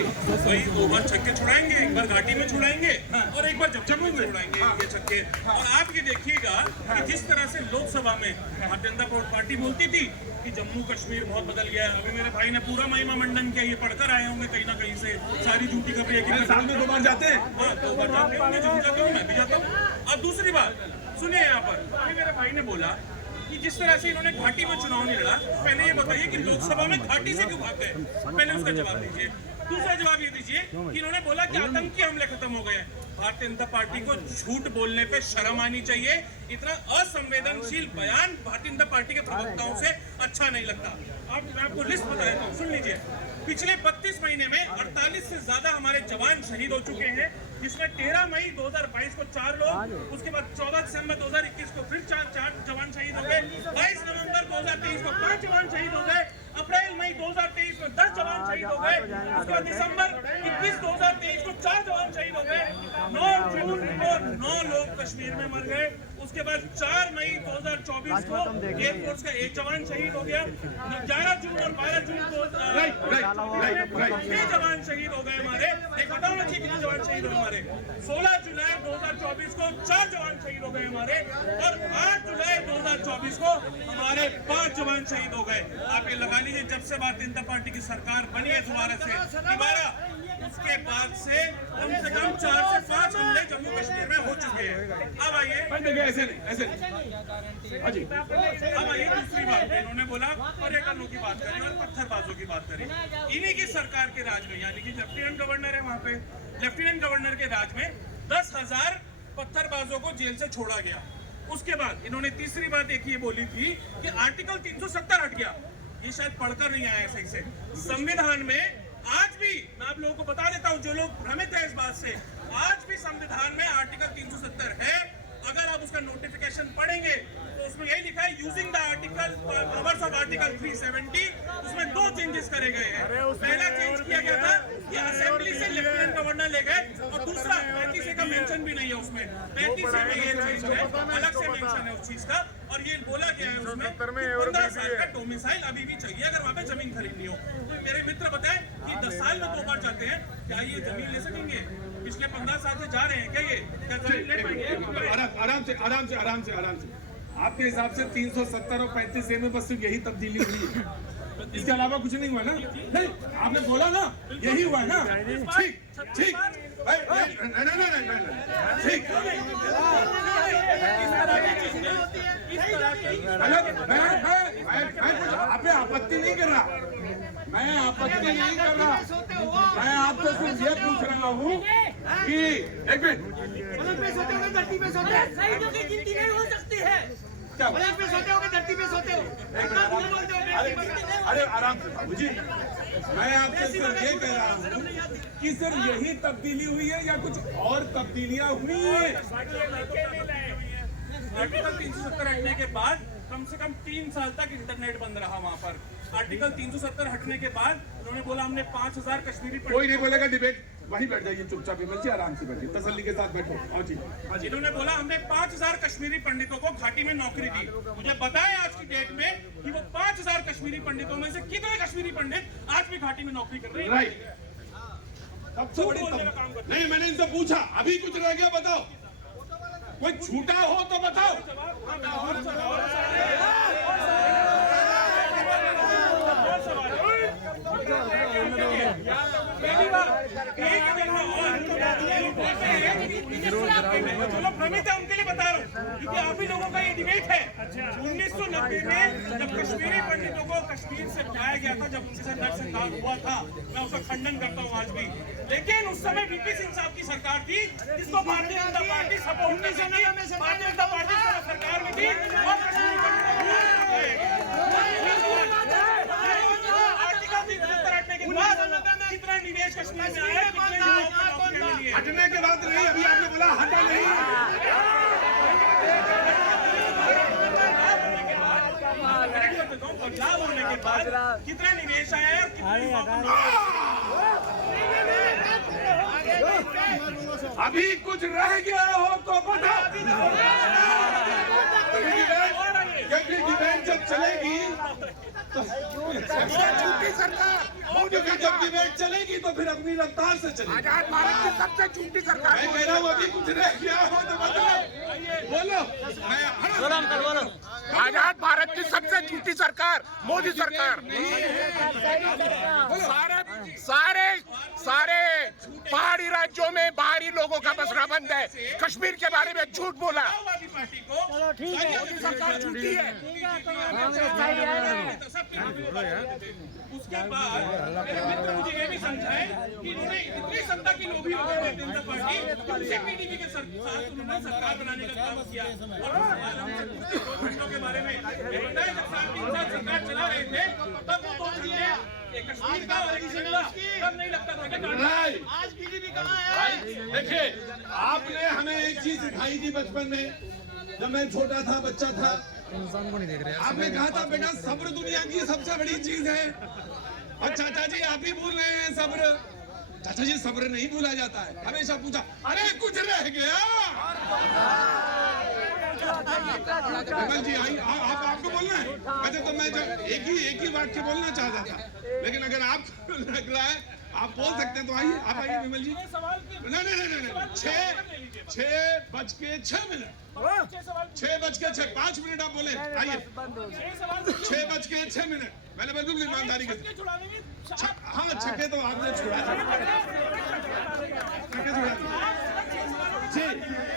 वही 2 बार छक्के छुड़ाएंगे, एक बार घाटी में छुड़ाएंगे और एक बार जब में छुड़ाएंगे ये छक्के। और आप ये देखिएगा कि जिस तरह से लोकसभा में भारतीय जनता पार्टी बोलती थी कि जम्मू कश्मीर बहुत बदल गया है, अभी मेरे भाई ने पूरा महिमा मंडन किया, ये पढ़कर आए होंगे कहीं ना कहीं से, सारी झूठी खबरें साल में 2 बार जाते हैं। हाँ 2 बार जाते होंगे, जब जाते हूँ मैं भी जाता हूँ। और दूसरी बात सुनिए, यहाँ पर अभी मेरे भाई ने बोला कि जिस तरह से इन्होंने घाटी में चुनाव नहीं लड़ा, पहले ये बताइए कि लोकसभा में घाटी से क्यों भाग गए, पहले उसका जवाब दीजिए। दूसरा जवाब ये दीजिए कि इन्होंने बोला कि आतंकी हमले खत्म हो गए। भारतीय जनता पार्टी को झूठ बोलने पे शर्म आनी चाहिए। इतना असंवेदनशील बयान भारतीय जनता पार्टी के प्रवक्ताओं से अच्छा नहीं लगता। अब मैं आपको लिस्ट बता देता हूँ, सुन लीजिए। पिछले 32 महीने में 48 से ज्यादा हमारे जवान शहीद हो चुके हैं, जिसमें 13 मई 2022 को 4 लोग, उसके बाद 14 दिसंबर 2021 को फिर 4 जवान शहीद हो गए, 22 नवंबर 2023 को 5 जवान शहीद हो गए, अप्रैल मई 2023 में 10 जवान शहीद हो गए, उसके बाद दिसंबर 21 2023 को 4 जवान शहीद हो गए, 9 जून को 9 लोग कश्मीर में मर गए, उसके बाद 4 मई 2024 को एयरफोर्स का 1 जवान शहीद हो गया, 11 जून और 12 जून को 6 जवान शहीद हो गए हमारे। एक बताओ ना कितने जवान शहीद हो हमारे। 16 जुलाई 2024 को 4 जवान शहीद हो गए हमारे, और 8 जुलाई 2024 को हमारे 5 जवान शहीद हो गए। आप ये लगा लीजिए, जब से भारतीय जनता पार्टी की सरकार बनी है दोबारा उसके बाद से कम 4 से 5 हमले जम्मू कश्मीर में हो चुके हैं। अब आइए ऐसे नहीं। अब आइए दूसरी बात, इन्होंने बोला पर्यटकों की बात करें और पत्थरबाजों की बात करें। इन्हीं की सरकार के राज में, यानी कि लेफ्टिनेंट गवर्नर है वहां पे, लेफ्टिनेंट गवर्नर के राज में 10,000 पत्थरबाजों को जेल से छोड़ा गया। उसके बाद इन्होंने तीसरी बात एक ये बोली थी कि आर्टिकल 370 हट गया। ये शायद पढ़कर नहीं आया सही से। संविधान में आज भी, मैं आप लोगों को बता देता हूं जो लोग भ्रमित है इस बात से, आज भी संविधान में आर्टिकल 370 है। अगर आप उसका नोटिफिकेशन पढ़ेंगे तो उसमें यही लिखा है, using the article powers of article 370। उसमें 2 चेंजेस करे गए हैं। पहला चेंज किया गया था कि असेंबली से लेफ्टिनेंट गवर्नर ले गए, और दूसरा 35A का मेंशन भी नहीं है उसमें। 35A में ये चेंज है, अलग से मेंशन है उस चीज का, और ये बोला गया है उसमें 15 साल का डोमिसाइल अभी भी चाहिए अगर वहाँ पे जमीन खरीदनी हो। तो मेरे मित्र बताएं कि 10 साल में 2 बार जाते हैं, क्या ये जमीन ले सकेंगे? पिछले 15 साल से जा रहे हैं, क्या ये क्या जमीन ले पाएंगे? आराम से आपके हिसाब से 370 और 35A में बस सिर्फ यही तब्दीली हुई है, इसके अलावा कुछ नहीं हुआ ना? नहीं, आपने बोला ना यही हुआ है ना? ठीक ठीक मैं आपत्ति नहीं कर रहा, मैं आपत्ति नहीं कर रहा, मैं आपसे सिर्फ ये पूछ रहा हूँ कि एक मिनट, धरती पे सोते शहीदों की गिनती नहीं हो सकती है। क्या पे सोते हो, धरती पे सोते हो। अरे आराम से बाबू जी, मैं आपसे सिर्फ ये कह रहा हूँ कि सिर्फ यही तब्दीली हुई है या कुछ और तब्दीलियां हुई हैं? आर्टिकल 370 हटने के बाद कम से कम 3 साल तक इंटरनेट बंद रहा वहाँ पर। आर्टिकल 370 हटने के बाद उन्होंने बोला हमने 5,000 कश्मीरी, कोई नहीं बोलेगा, डिबेट वहीं बैठ जाइए, चुपचाप बच्चे आराम से बैठिए, तसल्ली के साथ बैठो। हाँ जी, इन्होंने बोला हमने 5,000 कश्मीरी पंडितों को घाटी में नौकरी दी। मुझे बताएं आज की डेट में कि वो 5,000 कश्मीरी पंडितों में से कितने कश्मीरी पंडित आज भी घाटी में नौकरी कर रहे हैं? राइट, सबसे बड़ी नहीं, मैंने इनसे पूछा अभी कुछ रह गया बताओ, कोई झूठा हो तो बताओ। चलो भ्रमित है उनके लिए बता रहा हूँ, क्योंकि आप ही लोगों का ये डिबेट है। 1990 में जब कश्मीरी पंडितों को कश्मीर से बुलाया गया था, जब उनसे नरसंहार हुआ था, मैं उसका खंडन करता हूँ आज भी, लेकिन उस समय वीपी सिंह साहब की सरकार थी, जिसको भारतीय जनता पार्टी सपोर्ट करती थी, भारतीय जनता पार्टी सरकार में थी, और कश्मीरी आर्टिकल 370 हटने के बाद कितना निवेश कश्मीर में आया, हटने के बाद नहीं, अभी आपने बोला हटा नहीं। बदलाव होने के बाद कितना निवेश आया है, अभी कुछ रह गया हो तो बताओ, क्योंकि डिबेट जब चलेगी तो झूठी सरकार मोदी की जब डिबेट चलेगी तो फिर अपनी रफ्तार से चलेगी। आजाद भारत की सबसे झूठी सरकार मैं कह रहा हूँ अभी कुछ रह गया हो तो बताओ, बोलो। आजाद भारत की सबसे झूठी सरकार मोदी सरकार। सारे सारे पहाड़ी राज्यों में बाहरी लोगों का बसना बंद है। कश्मीर के बारे में झूठ बोला। माओवादी पार्टी को मोदी सरकार झूठी है। उसके बाद मेरे मित्र मुझे ये भी समझाए कि इन्होंने इतनी सत्ता की लोभी हो गई भारतीय जनता पार्टी, उनसे पीडीपी के साथ उन्होंने सरकार बनाने का काम किया। और सवाल हमसे पूछते दो घंटों के बारे में, ये बताएं जब 3 साल सरकार चला रहे थे तब वो बोल दिए ये कश्मीर का और शिमला तब नहीं लगता था कि आज बीजेपी कहाँ है? देखिए, आपने हमें एक चीज सिखाई थी बचपन में, जब मैं छोटा था, बच्चा था। आपने कहा था बेटा सब्र दुनिया की सबसे बड़ी चीज है। और चाचा जी आप ही भूल रहे हैं सब्र। चाचा जी सब्र नहीं भूला जाता है। हमेशा पूछा अरे कुछ रह गया। विमल जी आपको बोलना है? वैसे तो मैं एक ही वाक्य बोलना चाहता था, लेकिन अगर आपको लग रहा है आप बोल सकते हैं तो आइए, आप आइए विमल जी। नहीं 6:06 5 मिनट आप बोले, आइए। 6:06 मैंने बिल्कुल ईमानदारी के हाँ छक्के तो आपने छुड़ा दिए।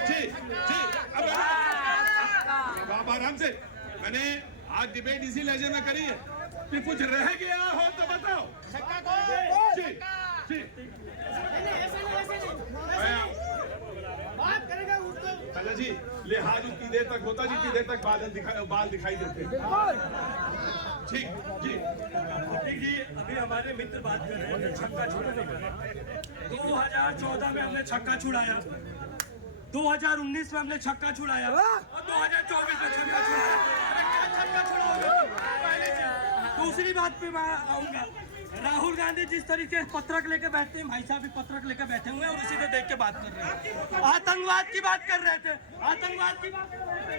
जी अब आप आराम से। मैंने आज डिबेट इसी लहजे में करी है कि कुछ रह गया हो तो बताओ। जी बात करेगा उसको। चाचा जी लिहाज उतनी देर तक होता जितनी देर तक बाल दिखाई देते। ठीक जी जी अभी हमारे मित्र बात कर रहे हैं छक्का छुड़ाने का। 2014 में हमने छक्का छुड़ाया, 2019 में हमने छक्का छुड़ाया और 2024 में छक्का छुड़ाया। छक्का छुड़ाओगे? दूसरी बात पे मैं आऊंगा। राहुल गांधी जिस तरीके से पत्रक लेके बैठते हैं, भाई साहब भी पत्रक लेके बैठे हुए हैं और उसी को देख के बात कर रहे हैं। आतंकवाद की बात कर रहे थे, आतंकवाद की बात कर रहे थे।